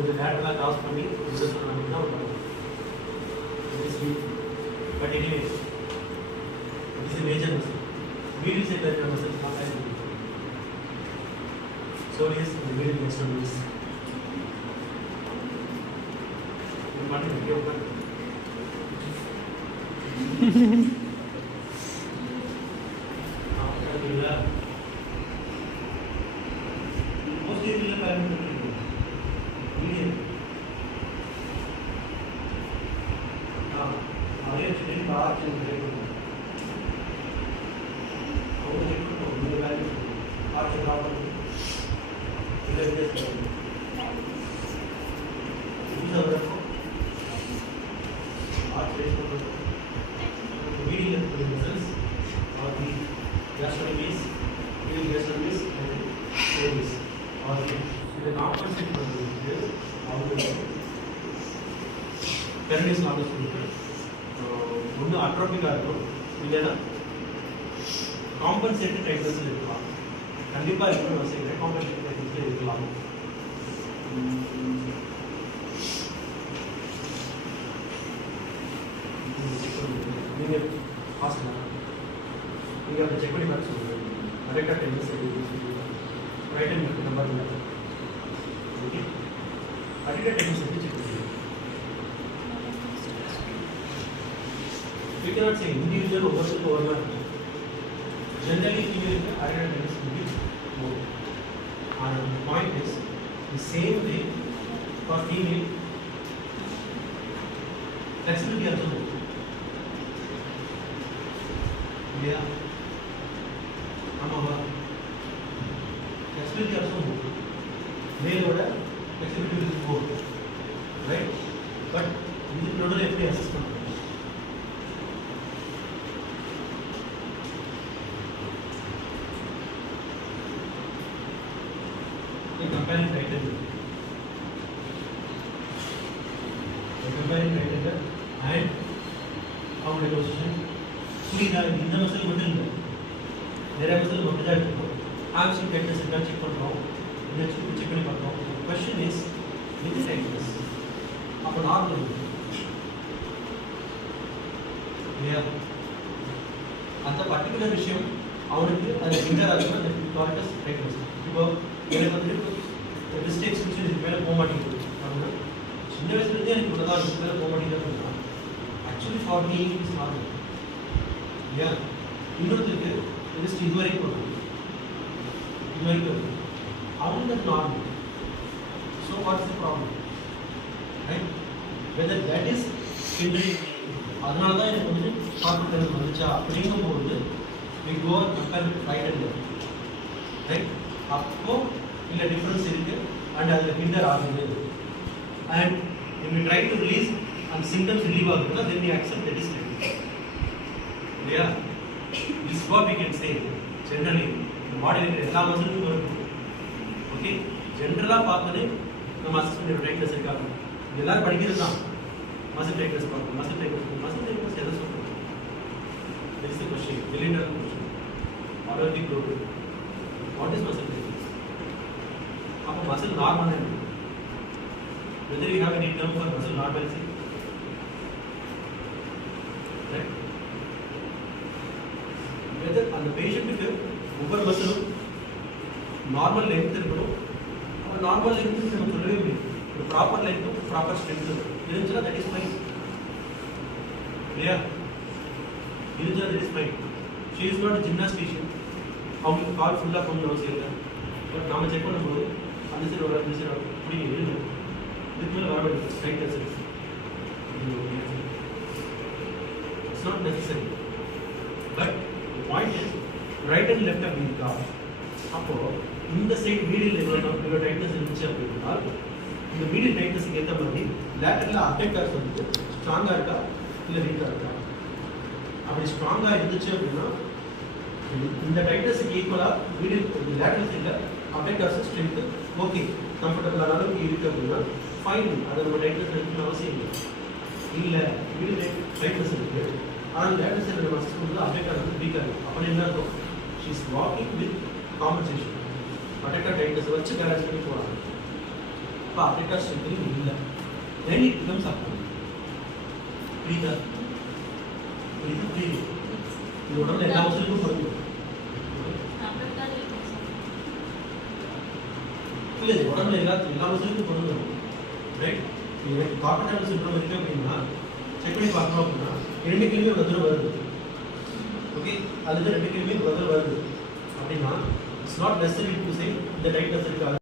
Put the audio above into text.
இந்த லேட்டரலாக கிராஸ் பண்ணி ரிசல்ட் பண்ணாங்கன்னா but anyways it is a major muscle. Medial side lateral muscle is not as big. So it is the medial externals. ஒன்று அட்ரோபிக்காக இருக்கும், இல்லைன்னா compensated Titus இருக்கலாம். கண்டிப்பாக இருக்கணும் வசதிக்கிறேன், காம்பன்சேட்டட் டைட்டஸ் இருக்கலாம். நீங்கள் ஃபாஸ்ட்டாக நீங்கள் அதை செக் பண்ணி பார்த்து சொல்லுங்கள். கரெக்டாக டைட்டஸ் ரைட் ஹேண்ட் நம்பர் இல்லை. ஓகே, கரெக்டாக டைட்டஸ் எப்படி செக் பண்ணுங்கள். We cannot say individual overall overlap. Generally, female iron tends to be more. And the point is, the same way for female, flexibility also more. Yeah. Amava. Flexibility also more. Male order, flexibility is more. Right? But this is not an FD assessment. Comparing right hand and arm position. புரியுதா? இந்த muscle மட்டும் இல்லை, நிறைய muscle மட்டும் தான் எடுத்துக்கணும். Hamstring tightness என்ன check பண்ணுறோம், என்ன செக் பண்ணி பார்க்குறோம். கொஸ்டின் இஸ் வித் டைட்னஸ் அப்போ நார்மல் இல்லையா? அந்த பர்டிகுலர் விஷயம் அவனுக்கு அது இன்டர் ஆகுது, அந்த டார்கஸ் டைட்னஸ். இப்போ எனக்கு வந்துட்டு மிஸ்டேக்ஸ் வச்சு இதுக்கு மேலே போக மாட்டேங்குது. அப்படின்னா சின்ன வயசுலேருந்தே எனக்கு இவ்வளோ தான் இதுக்கு மேலே போக மாட்டேங்குது. Actually for me is normal இல்லையா? இன்னொருத்தருக்கு ஜஸ்ட் இது வரைக்கும் வரும், இது வரைக்கும் வரும், அவங்களுக்கு normal. So what's the problem, right? Whether that is hindering. அதனால தான் எனக்கு வந்துட்டு கார்பரேட் வந்துச்சா அப்படிங்கும்போது we go and compare with right and left, right? அப்போ இல்லை டிஃப்ரென்ஸ் இருக்கு அண்ட் அதில் ஹிண்டர் ஆகுது. And when we try to release and symptoms relieve ஆகுதுன்னா then we accept that is technique. இல்லையா? This is what we can say generally. இந்த பாடியில் இருக்கிற எல்லா மசிலும் வரும். ஓகே, ஜென்ரலாக பார்த்தோன்னே நம்ம அசஸ்மெண்ட் டைட்னஸ் இருக்காங்க. எல்லாரும் படிக்கிறது தான் மசில் டைட்னஸ் பார்க்கணும். மசில் டைட்னஸ் எதை சொல்கிறோம்? This is the question, million-dollar question. What are the global? What is muscle tightness? அப்போ muscle normal है. Whether you have any term for muscle normalcy, right? Whether அந்த பேஷண்ட்டுக்கு ஒவ்வொரு மசிலும் நார்மல் லென்த் இருக்கணும். அப்போ நார்மல் லென்த் நம்ம சொல்லவே முடியும். ஒரு ப்ராப்பர் லென்த்தும் ப்ராப்பர் ஸ்ட்ரென்த் இருந்துச்சுன்னா தட் இஸ் ஃபைன் இல்லையா? இருந்துச்சுன்னா that is fine. She is not gymnastician. அவங்களுக்கு கால் ஃபுல்லாக கொஞ்சம் அவசியம் இல்லை. பட் நாம் செக் பண்ணும்போது அந்த சைடு வர இந்த சைடு அப்படி எழுதணும். இதுக்கு மேலே வர வேண்டியது straight exercise. It's not necessary. But point is right and left அப்படி இருக்கா? அப்போது இந்த சைடு மீடியல் இவ்வளோ டைட்னஸ் இருந்துச்சு அப்படின்னா இந்த மீடியல் டைட்னஸுக்கு ஏற்ற மாதிரி லேட்டரில் அப்டெக்டர்ஸ் வந்து ஸ்ட்ராங்காக இருக்கா இல்லை வீக்காக இருக்கா? அப்படி ஸ்ட்ராங்காக இருந்துச்சு அப்படின்னா இந்த டைட்னஸுக்கு ஈக்குவலாக மீடியல் லேட்டரல் சைடில் அப்டெக்டர்ஸ் ஸ்ட்ரென்த்து ஓகே கம்ஃபர்டபுளான அளவுக்கு இருக்குது அப்படின்னா ஃபைன். அதை நம்ம டைட்னஸ் எடுக்கணும்னு அவசியம் இல்லை. இல்லை மீடியல் டைட்னஸ் இருக்குது ஆனால் லேட்டரல் சைடில் நம்ம அசஸ் பண்ணுறது அப்டெக்டர் வந்து வீக்காக இருக்குது. அப்படி என்ன இருக்கும்? She is walking with compensation. Abductor டைட்னஸை வச்சு பேலன்ஸ் பண்ணி போகிறாங்க. இப்போ அப்டேட்டா ஸ்ட்ரென்த்னிங் இல்லை. then it becomes upcoming. புரியுதா? புரியுது. இது உடம்புல எல்லா மசிலுக்கும் பொருந்தும். இல்லை இது உடம்புல எல்லா மசிலுக்கும் பொருந்தும். ரைட்? எனக்கு கார்பன் டனல் சிண்ட்ரோம் இருக்கு அப்படின்னா செக் பண்ணி பார்க்கணும் அப்படின்னா 2 கிலோமீட்டர் ஒரு தடவை வருது. ஓகே, அல்லது 2 கிலோமீட்டர் ஒரு தடவை வருது அப்படின்னா it's not necessary to say இந்த டைட் நெசசரி